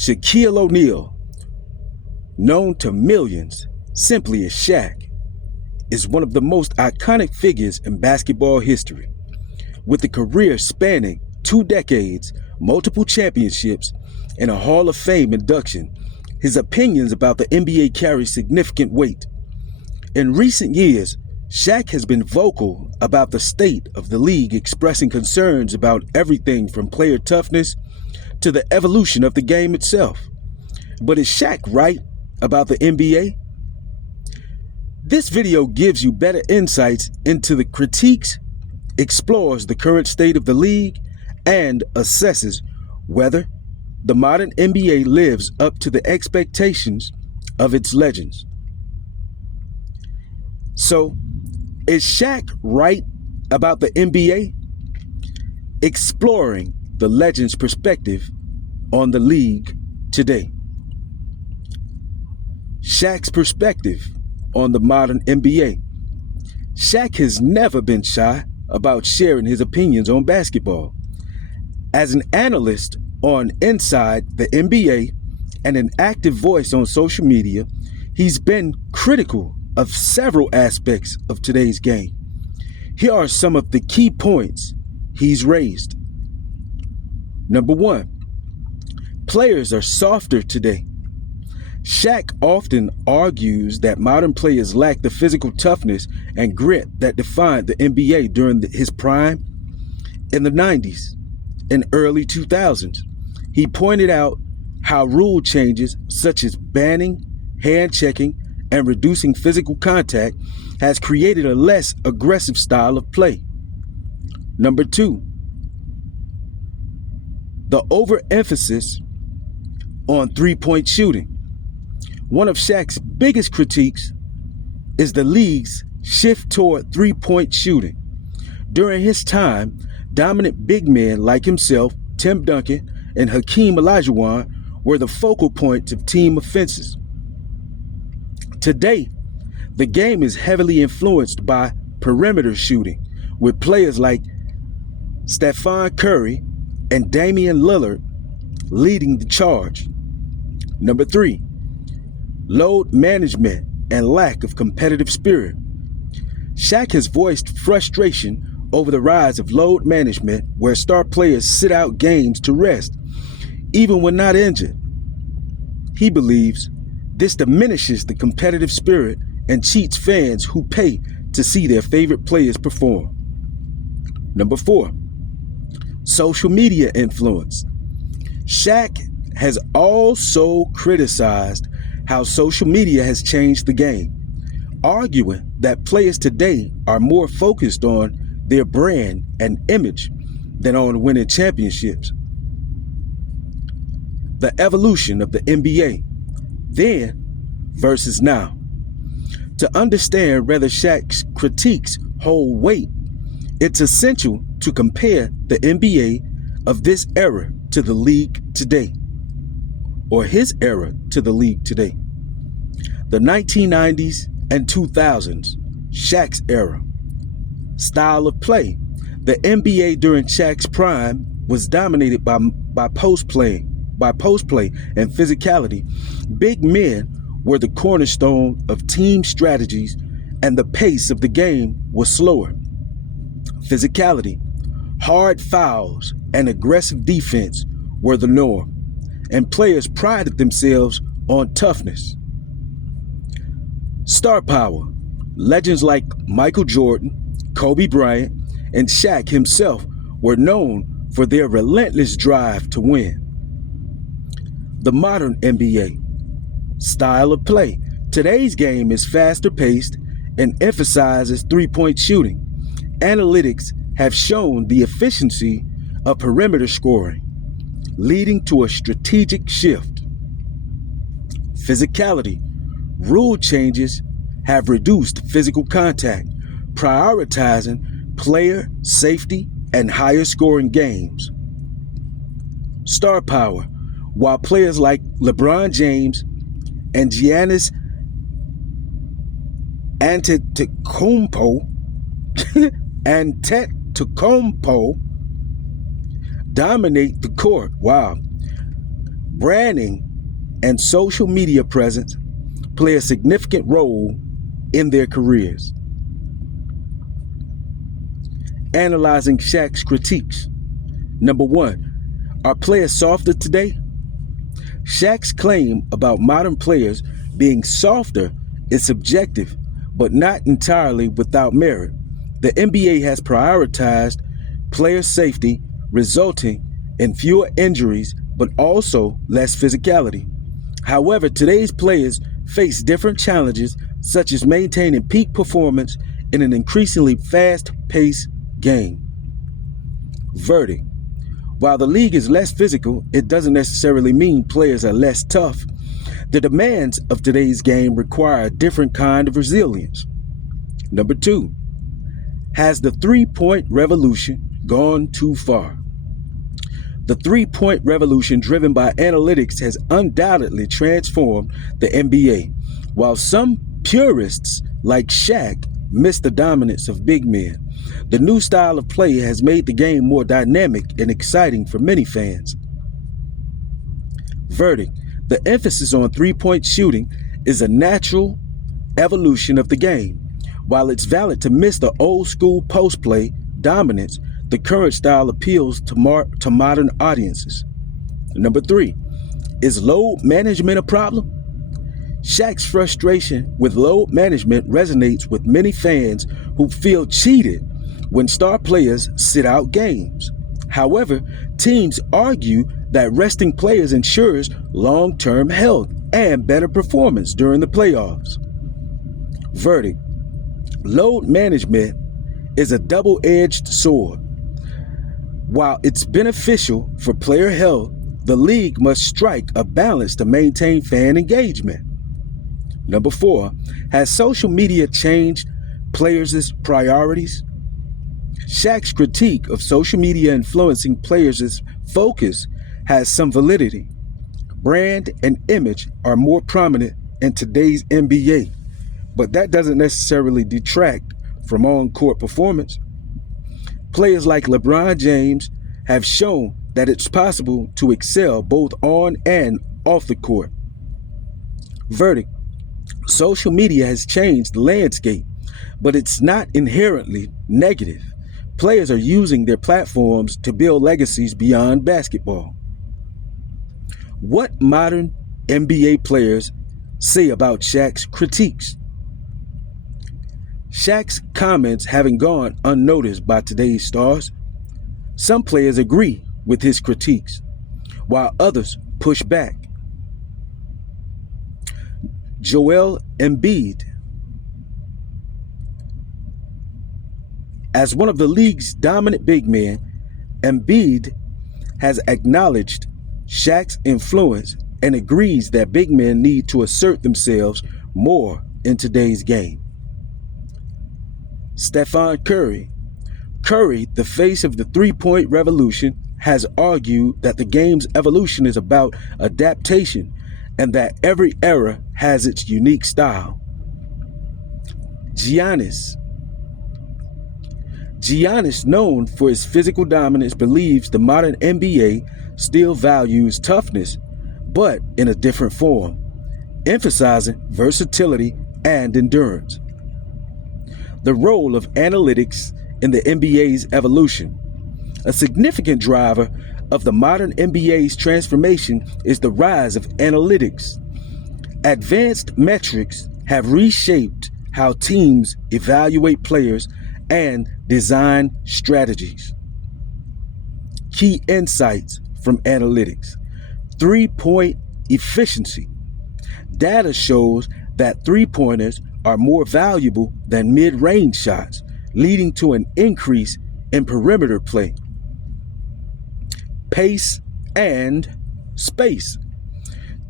Shaquille O'Neal, known to millions simply as Shaq, is one of the most iconic figures in basketball history. With a career spanning 2 decades, multiple championships, and a Hall of Fame induction, his opinions about the NBA carry significant weight. In recent years, Shaq has been vocal about the state of the league, expressing concerns about everything from player toughness to the evolution of the game itself. But is Shaq right about the NBA? This video gives you better insights into the critiques, explores the current state of the league, and assesses whether the modern NBA lives up to the expectations of its legends. So, is Shaq right about the NBA? Exploring the legend's perspective on the league today. Shaq's perspective on the modern NBA. Shaq has never been shy about sharing his opinions on basketball. As an analyst on Inside the NBA and an active voice on social media, he's been critical of several aspects of today's game. Here are some of the key points he's raised. Number 1, players are softer today. Shaq often argues that modern players lack the physical toughness and grit that defined the NBA during his prime in the 90s and early 2000s. He pointed out how rule changes such as banning, hand checking, and reducing physical contact has created a less aggressive style of play. Number 2, the overemphasis on three-point shooting. One of Shaq's biggest critiques is the league's shift toward three-point shooting. During his time, dominant big men like himself, Tim Duncan, and Hakeem Olajuwon were the focal points of team offenses. Today, the game is heavily influenced by perimeter shooting, with players like Stephen Curry and Damian Lillard leading the charge. Number 3, load management and lack of competitive spirit. Shaq has voiced frustration over the rise of load management, where star players sit out games to rest, even when not injured. He believes this diminishes the competitive spirit and cheats fans who pay to see their favorite players perform. Number 4, social media influence. Shaq has also criticized how social media has changed the game, arguing that players today are more focused on their brand and image than on winning championships. The evolution of the NBA, then versus now. To understand whether Shaq's critiques hold weight, it's essential to compare the NBA of this era to the league today, or his era to the league today. The 1990s and 2000s, Shaq's era. Style of play. The NBA during Shaq's prime was dominated by post play and physicality. Big men were the cornerstone of team strategies, and the pace of the game was slower. Physicality, hard fouls, and aggressive defense were the norm, and players prided themselves on toughness. Star power. Legends like Michael Jordan, Kobe Bryant, and Shaq himself were known for their relentless drive to win. The modern NBA. Style of play. Today's game is faster paced and emphasizes three-point shooting. Analytics have shown the efficiency of perimeter scoring, leading to a strategic shift. Physicality. Rule changes have reduced physical contact, prioritizing player safety and higher scoring games. Star power. While players like LeBron James and Giannis Antetokounmpo dominate the court. Branding and social media presence play a significant role in their careers. Analyzing Shaq's critiques. Number 1, are players softer today? Shaq's claim about modern players being softer is subjective, but not entirely without merit. The NBA has prioritized player safety, resulting in fewer injuries, but also less physicality. However, today's players face different challenges, such as maintaining peak performance in an increasingly fast-paced game. Verdict. While the league is less physical, it doesn't necessarily mean players are less tough. The demands of today's game require a different kind of resilience. Number 2, has the three-point revolution gone too far? The three-point revolution driven by analytics has undoubtedly transformed the NBA. While some purists like Shaq miss the dominance of big men, the new style of play has made the game more dynamic and exciting for many fans. Verdict. The emphasis on three-point shooting is a natural evolution of the game. While it's valid to miss the old-school post-play dominance, the current style appeals to modern audiences. Number 3, is load management a problem? Shaq's frustration with load management resonates with many fans who feel cheated when star players sit out games. However, teams argue that resting players ensures long-term health and better performance during the playoffs. Verdict. Load management is a double-edged sword. While it's beneficial for player health, the league must strike a balance to maintain fan engagement. Number 4, has social media changed players' priorities? Shaq's critique of social media influencing players' focus has some validity. Brand and image are more prominent in today's NBA, but that doesn't necessarily detract from on-court performance. Players like LeBron James have shown that it's possible to excel both on and off the court. Verdict. Social media has changed the landscape, but it's not inherently negative. Players are using their platforms to build legacies beyond basketball. What modern NBA players say about Shaq's critiques? Shaq's comments haven't gone unnoticed by today's stars. Some players agree with his critiques, while others push back. Joel Embiid. As one of the league's dominant big men, Embiid has acknowledged Shaq's influence and agrees that big men need to assert themselves more in today's game. Stephen Curry. Curry, the face of the three-point revolution, has argued that the game's evolution is about adaptation and that every era has its unique style. Giannis. Giannis, known for his physical dominance, believes the modern NBA still values toughness, but in a different form, emphasizing versatility and endurance. The role of analytics in the NBA's evolution. A significant driver of the modern NBA's transformation is the rise of analytics. Advanced metrics have reshaped how teams evaluate players and design strategies. Key insights from analytics. Three-point efficiency. Data shows that three-pointers are more valuable than mid-range shots, leading to an increase in perimeter play. Pace and space.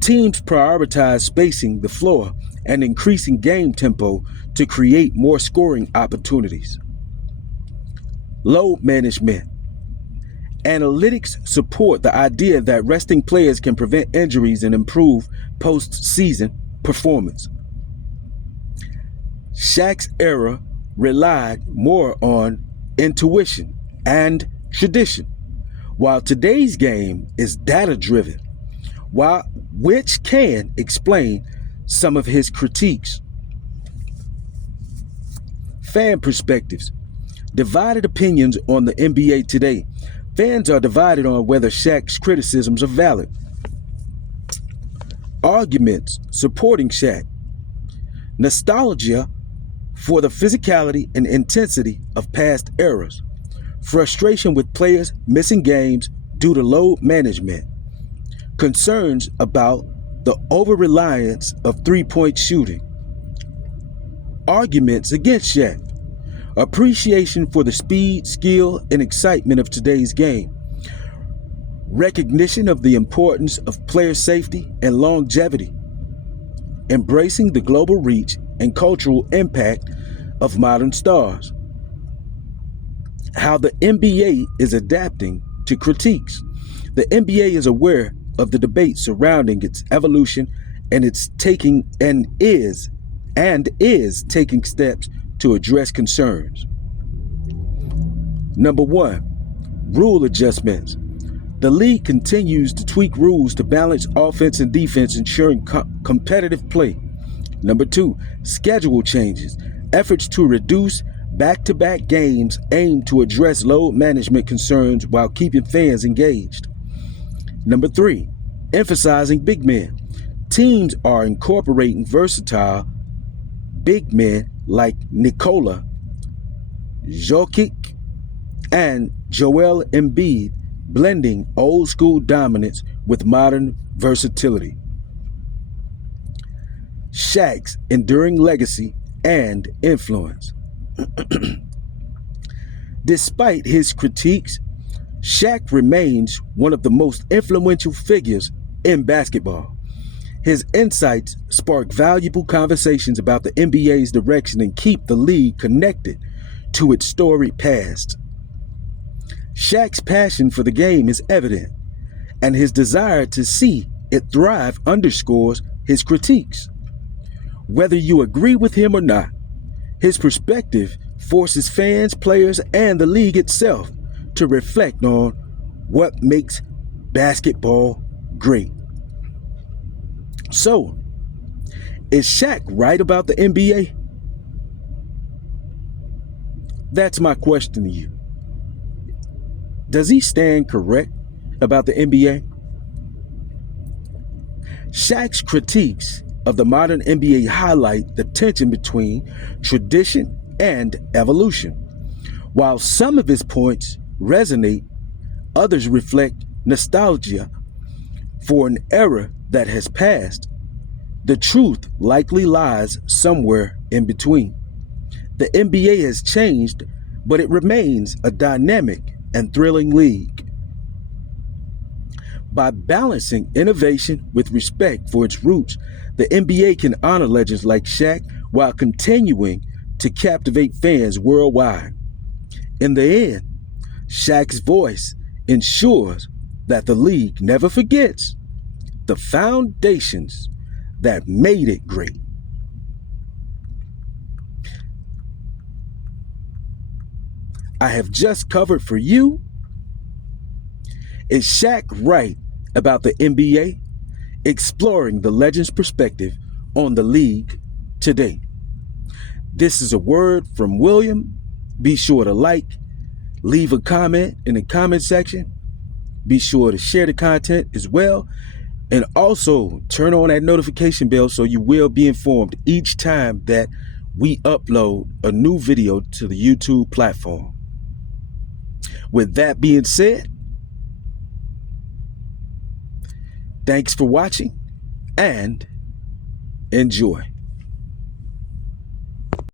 Teams prioritize spacing the floor and increasing game tempo to create more scoring opportunities. Load management. Analytics support the idea that resting players can prevent injuries and improve postseason performance. Shaq's era relied more on intuition and tradition, while today's game is data-driven. which can explain some of his critiques. Fan perspectives. Divided opinions on the NBA today. Fans are divided on whether Shaq's criticisms are valid. Arguments supporting Shaq. Nostalgia for the physicality and intensity of past eras. Frustration with players missing games due to load management. Concerns about the over-reliance of three-point shooting. Arguments against Shaq. Appreciation for the speed, skill, and excitement of today's game. Recognition of the importance of player safety and longevity. Embracing the global reach and cultural impact of modern stars. How the NBA is adapting to critiques. The NBA is aware of the debate surrounding its evolution and is taking steps to address concerns. Number 1, rule adjustments. The league continues to tweak rules to balance offense and defense, ensuring competitive play. Number 2, schedule changes. Efforts to reduce back-to-back games aim to address load management concerns while keeping fans engaged. Number 3, emphasizing big men. Teams are incorporating versatile big men like Nikola Jokic and Joel Embiid, blending old school dominance with modern versatility. Shaq's enduring legacy and influence. Despite his critiques, Shaq remains one of the most influential figures in basketball. His insights spark valuable conversations about the NBA's direction and keep the league connected to its storied past. Shaq's passion for the game is evident, and his desire to see it thrive underscores his critiques. Whether you agree with him or not, his perspective forces fans, players, and the league itself to reflect on what makes basketball great. So, is Shaq right about the NBA? That's my question to you. Does he stand correct about the NBA? Shaq's critiques of the modern NBA highlight the tension between tradition and evolution. While some of his points resonate, others reflect nostalgia for an era that has passed. The truth likely lies somewhere in between. The NBA has changed, but it remains a dynamic and thrilling league. By balancing innovation with respect for its roots, the NBA can honor legends like Shaq while continuing to captivate fans worldwide. In the end, Shaq's voice ensures that the league never forgets the foundations that made it great. I have just covered for you, is Shaq right about the NBA? Exploring the legend's perspective on the league today. This is a word from William. Be sure to like, leave a comment in the comment section. Be sure to share the content as well. And also turn on that notification bell so you will be informed each time that we upload a new video to the YouTube platform. With that being said, thanks for watching and enjoy.